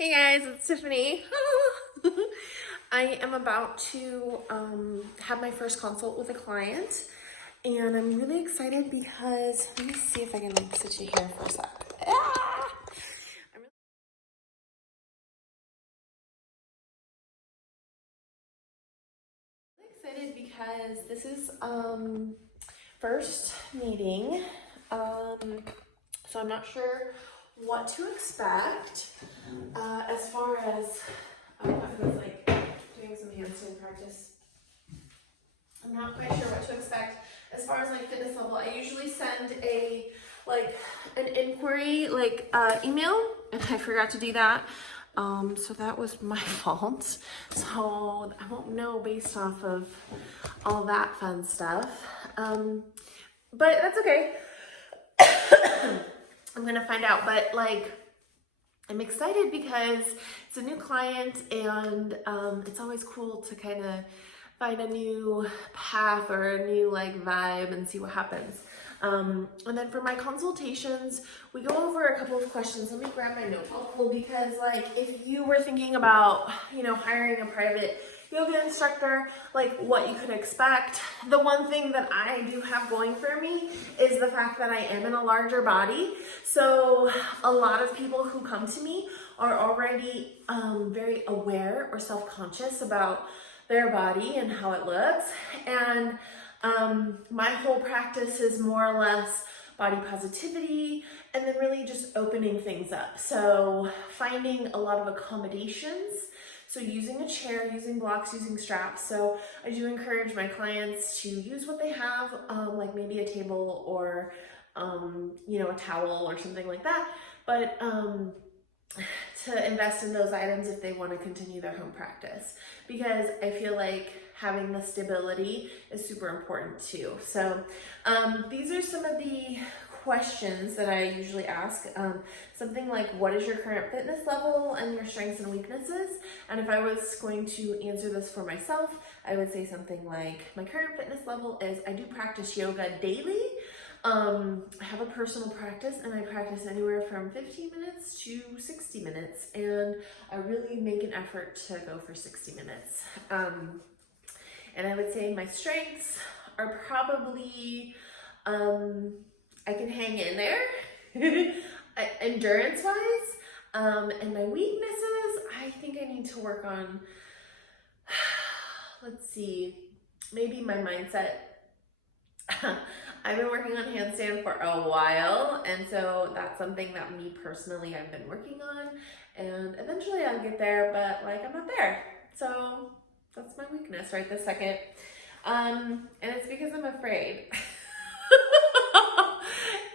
Hey guys, it's Tiffany. I am about to have my first consult with a client, and I'm really excited because let me see if I can sit you here for a sec. I'm really excited because this is first meeting, so I'm not sure what to expect as far as I was like doing some handstand practice. I'm not quite sure what to expect as far as like fitness level. I usually send an inquiry email, and I forgot to do that. So that was my fault. So I won't know based off of all that fun stuff. But that's okay. I'm gonna find out. But I'm excited because it's a new client, and it's always cool to kind of find a new path or a new vibe and see what happens. And then for my consultations, we go over a couple of questions. Let me grab my notebook because if you were thinking about, hiring a private yoga instructor, what you could expect. The one thing that I do have going for me is the fact that I am in a larger body. So a lot of people who come to me are already very aware or self-conscious about their body and how it looks. And my whole practice is more or less body positivity and then really just opening things up. So finding a lot of accommodations. So using a chair, using blocks, using straps. So I do encourage my clients to use what they have, like maybe a table or, a towel or something like that. But to invest in those items if they want to continue their home practice, because I feel like having the stability is super important too. So these are some of the questions that I usually ask. Something like, what is your current fitness level and your strengths and weaknesses? And if I was going to answer this for myself, I would say something like, my current fitness level is I do practice yoga daily. I have a personal practice, and I practice anywhere from 15 minutes to 60 minutes, and I really make an effort to go for 60 minutes. And I would say my strengths are probably, I can hang in there, endurance wise, and my weaknesses, I think I need to work on, let's see, maybe my mindset. I've been working on handstand for a while, and so that's something that me personally I've been working on, and eventually I'll get there, but I'm not there. So that's my weakness right this second. And it's because I'm afraid.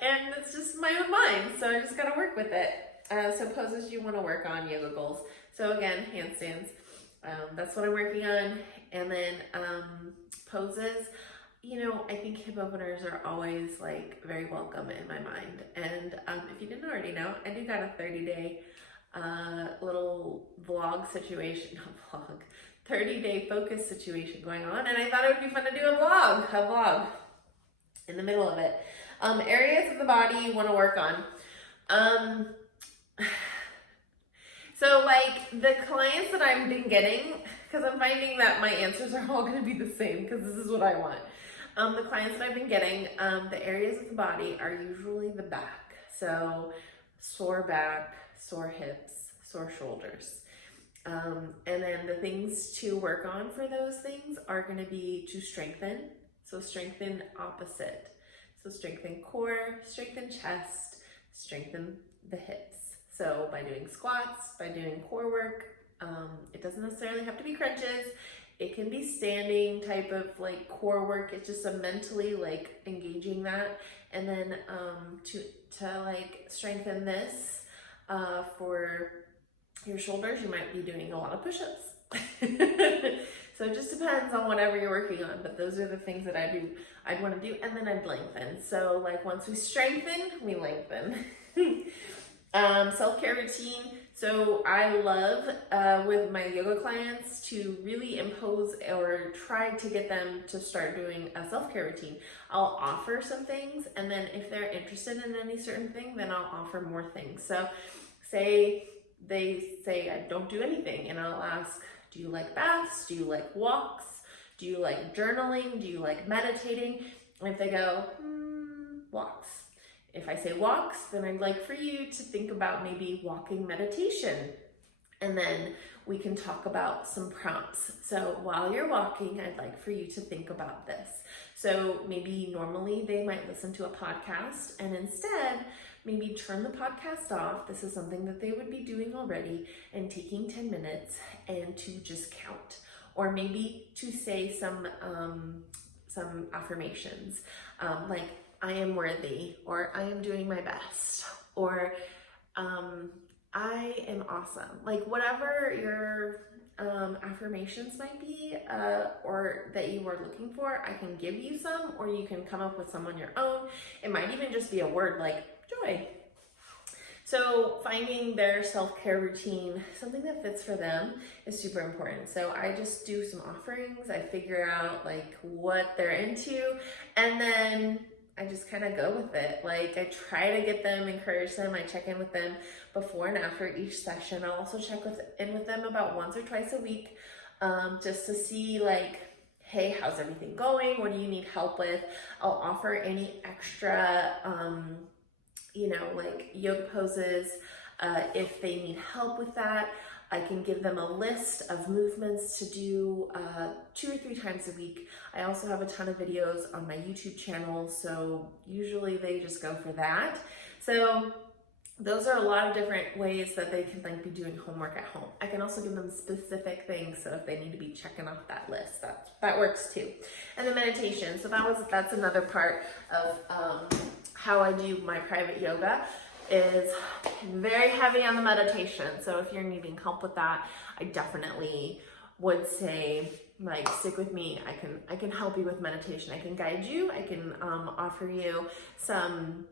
And it's just my own mind, so I just gotta work with it. So poses you want to work on, yoga goals. So again, handstands. That's what I'm working on. And then poses. I think hip openers are always very welcome in my mind. And if you didn't already know, I do got a 30-day little vlog situation, 30-day focus situation going on. And I thought it would be fun to do a vlog in the middle of it. Areas of the body you want to work on. So the clients that I've been getting, because I'm finding that my answers are all going to be the same because this is what I want. The clients that I've been getting, the areas of the body are usually the back. So sore back, sore hips, sore shoulders. And then the things to work on for those things are going to be to strengthen. So strengthen opposite. So strengthen core, strengthen chest, strengthen the hips. So by doing squats, by doing core work, it doesn't necessarily have to be crunches. It can be standing type of core work. It's just a mentally engaging that. And then to strengthen this for your shoulders, you might be doing a lot of push-ups. So it just depends on whatever you're working on, but those are the things that I'd want to do. And then I'd lengthen. So once we strengthen, we lengthen. Self-care routine. So I love with my yoga clients to really impose or try to get them to start doing a self-care routine. I'll offer some things, and then if they're interested in any certain thing, then I'll offer more things. So say they say I don't do anything, and I'll ask, do you like baths? Do you like walks? Do you like journaling? Do you like meditating? And if they go, walks. If I say walks, then I'd like for you to think about maybe walking meditation. And then we can talk about some prompts. So while you're walking, I'd like for you to think about this. So maybe normally they might listen to a podcast, and instead maybe turn the podcast off. This is something that they would be doing already, and taking 10 minutes and to just count. Or maybe to say some affirmations, like I am worthy, or I am doing my best, or I am awesome. Like whatever your affirmations might be, or that you are looking for, I can give you some, or you can come up with some on your own. It might even just be a word like joy. So finding their self-care routine, something that fits for them, is super important. So I just do some offerings, I figure out like what they're into, and then I just kind of go with it. Like I try to get them, encourage them, I check in with them before and after each session. I'll also check in with them about once or twice a week, just to see like, hey, how's everything going? What do you need help with? I'll offer any extra, like yoga poses, if they need help with that. I can give them a list of movements to do 2 or 3 times a week. I also have a ton of videos on my YouTube channel, so usually they just go for that. So those are a lot of different ways that they can like be doing homework at home. I can also give them specific things, so if they need to be checking off that list, that works too. And the meditation, so that's another part of how I do my private yoga, is very heavy on the meditation. So if you're needing help with that, I definitely would say like stick with me. I can help you with meditation. I can guide you. I can offer you some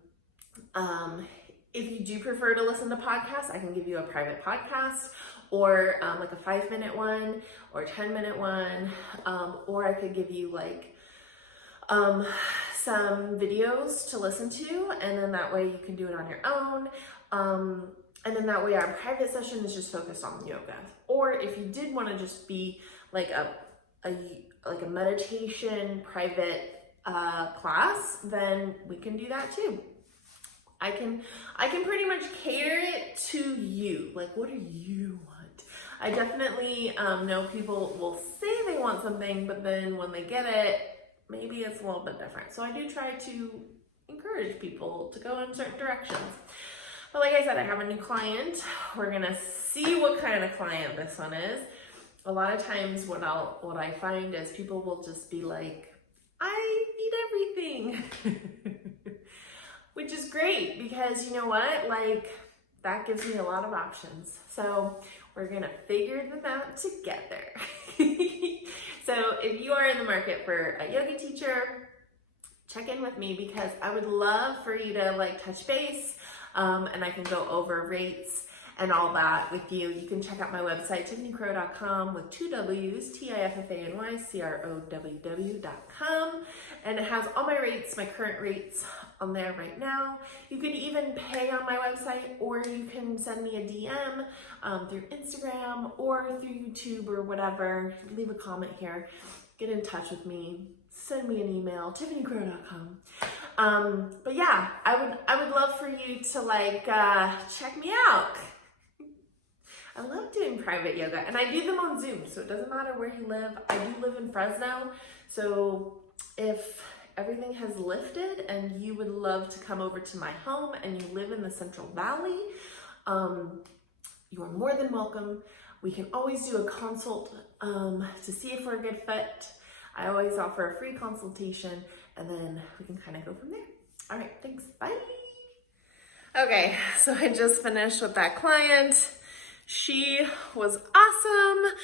if you do prefer to listen to podcasts, I can give you a private podcast, or like a 5-minute one or a 10-minute one, or I could give you like some videos to listen to, and then that way you can do it on your own. And then that way our private session is just focused on yoga. Or if you did want to just be like a meditation private class, then we can do that too. I can pretty much cater it to you. Like, what do you want? I definitely know people will say they want something, but then when they get it, maybe it's a little bit different. So I do try to encourage people to go in certain directions. But like I said, I have a new client. We're gonna see what kind of client this one is. A lot of times what I find is people will just be like, I need everything. Which is great, because you know what? Like, that gives me a lot of options. So we're gonna figure them out together. So if you are in the market for a yoga teacher, check in with me, because I would love for you to like touch base, and I can go over rates and all that with you. You can check out my website, TiffanyCrow.com, with 2 W's, TiffanyCrow.com, and it has all my rates, my current rates on there right now. You can even pay on my website, or you can send me a DM through Instagram or through YouTube or whatever. Leave a comment here, get in touch with me, send me an email, TiffanyCrow.com. But yeah, I would love for you to like check me out. I love doing private yoga, and I do them on Zoom, so it doesn't matter where you live. I do live in Fresno, so if everything has lifted and you would love to come over to my home and you live in the Central Valley, you are more than welcome. We can always do a consult to see if we're a good fit. I always offer a free consultation, and then we can kind of go from there. All right, thanks, bye. Okay, so I just finished with that client. She was awesome,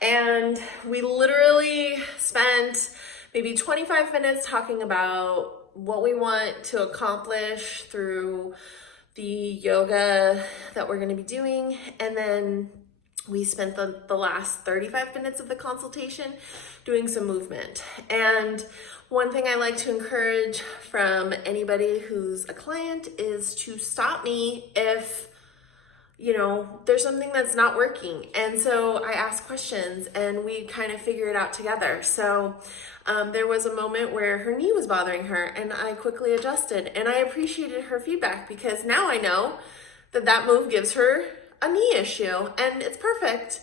and we literally spent maybe 25 minutes talking about what we want to accomplish through the yoga that we're going to be doing, and then we spent the last 35 minutes of the consultation doing some movement. And one thing I like to encourage from anybody who's a client is to stop me if you know, there's something that's not working. And so I ask questions and we kind of figure it out together. So there was a moment where her knee was bothering her and I quickly adjusted, and I appreciated her feedback because now I know that that move gives her a knee issue and it's perfect.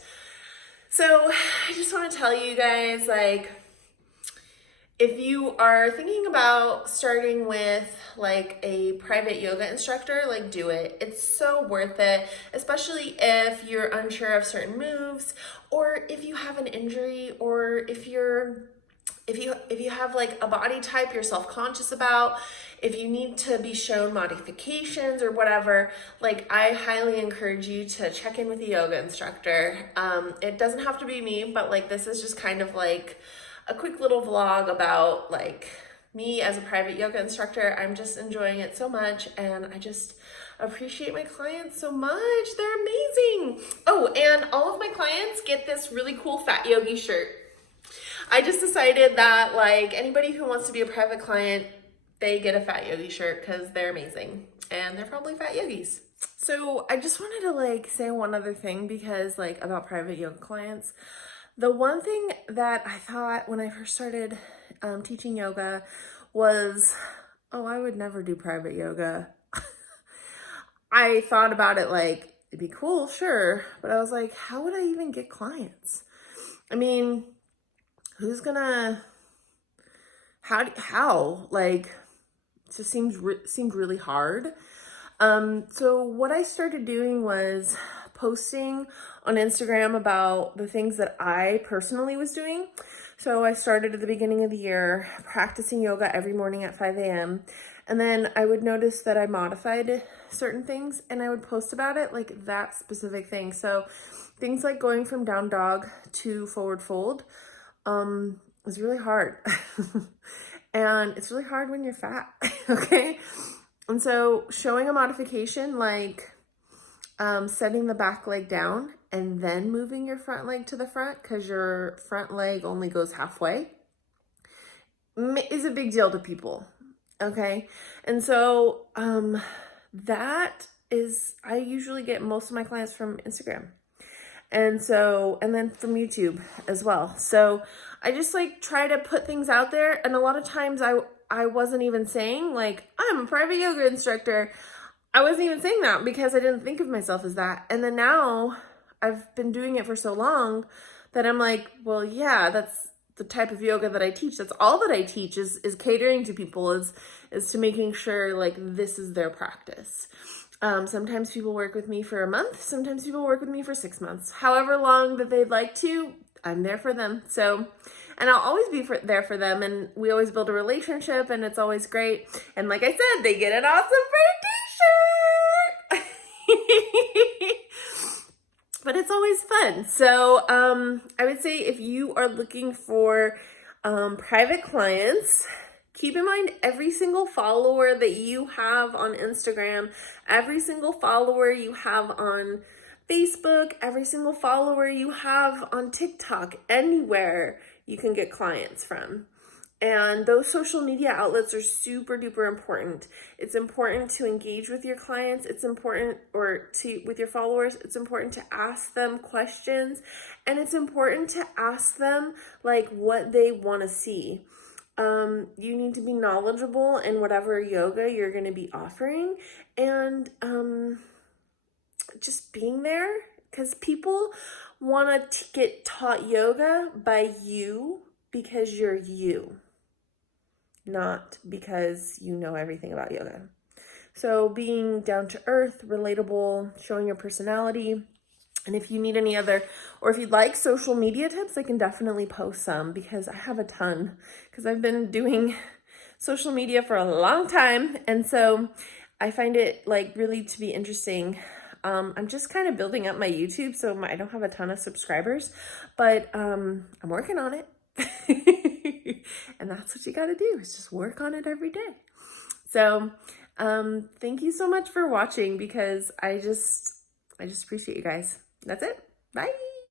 So I just want to tell you guys, like, if you are thinking about starting with like a private yoga instructor, like do it. It's so worth it, especially if you're unsure of certain moves, or if you have an injury, or if you have like a body type you're self-conscious about, if you need to be shown modifications or whatever, like I highly encourage you to check in with a yoga instructor. It doesn't have to be me, but like this is just kind of like a quick little vlog about like me as a private yoga instructor. I'm just enjoying it so much and I just appreciate my clients so much. They're amazing. Oh, and all of my clients get this really cool Fat Yogi shirt. I just decided that like anybody who wants to be a private client, they get a Fat Yogi shirt because they're amazing and they're probably fat yogis. So I just wanted to like say one other thing because like about private yoga clients. The one thing that I thought when I first started teaching yoga was, oh, I would never do private yoga. I thought about it like, it'd be cool, sure. But I was like, how would I even get clients? I mean, who's gonna, how? Like, it just seemed really hard. So what I started doing was posting on Instagram about the things that I personally was doing. So I started at the beginning of the year practicing yoga every morning at 5 a.m. And then I would notice that I modified certain things and I would post about it, like that specific thing. So things like going from down dog to forward fold was really hard. And it's really hard when you're fat, okay? And so showing a modification like setting the back leg down and then moving your front leg to the front because your front leg only goes halfway is a big deal to people, okay? And so that is, I usually get most of my clients from Instagram. And then from YouTube as well. So I just like try to put things out there. And a lot of times I wasn't even saying like, I'm a private yoga instructor. I wasn't even saying that because I didn't think of myself as that. And then now I've been doing it for so long that I'm like, well, yeah, that's the type of yoga that I teach. That's all that I teach is catering to people, is to making sure like this is their practice. Sometimes people work with me for a month. Sometimes people work with me for 6 months. However long that they'd like to, I'm there for them. So, and I'll always be there for them. And we always build a relationship and it's always great. And like I said, they get an awesome free t-shirt. But it's always fun. So I would say if you are looking for private clients, keep in mind every single follower that you have on Instagram, every single follower you have on Facebook, every single follower you have on TikTok, anywhere you can get clients from. And those social media outlets are super duper important. It's important to engage with your clients. It's important, with your followers, it's important to ask them questions. And it's important to ask them like what they want to see. You need to be knowledgeable in whatever yoga you're going to be offering. And just being there, because people want to get taught yoga by you because you're you, not because you know everything about yoga. So being down to earth, relatable, showing your personality. And if you need any other, or if you'd like social media tips, I can definitely post some because I have a ton, because I've been doing social media for a long time. And so I find it like really to be interesting. I'm just kind of building up my YouTube, so I don't have a ton of subscribers, but I'm working on it. And that's what you got to do, is just work on it every day. So thank you so much for watching, because I just appreciate you guys. That's it. Bye.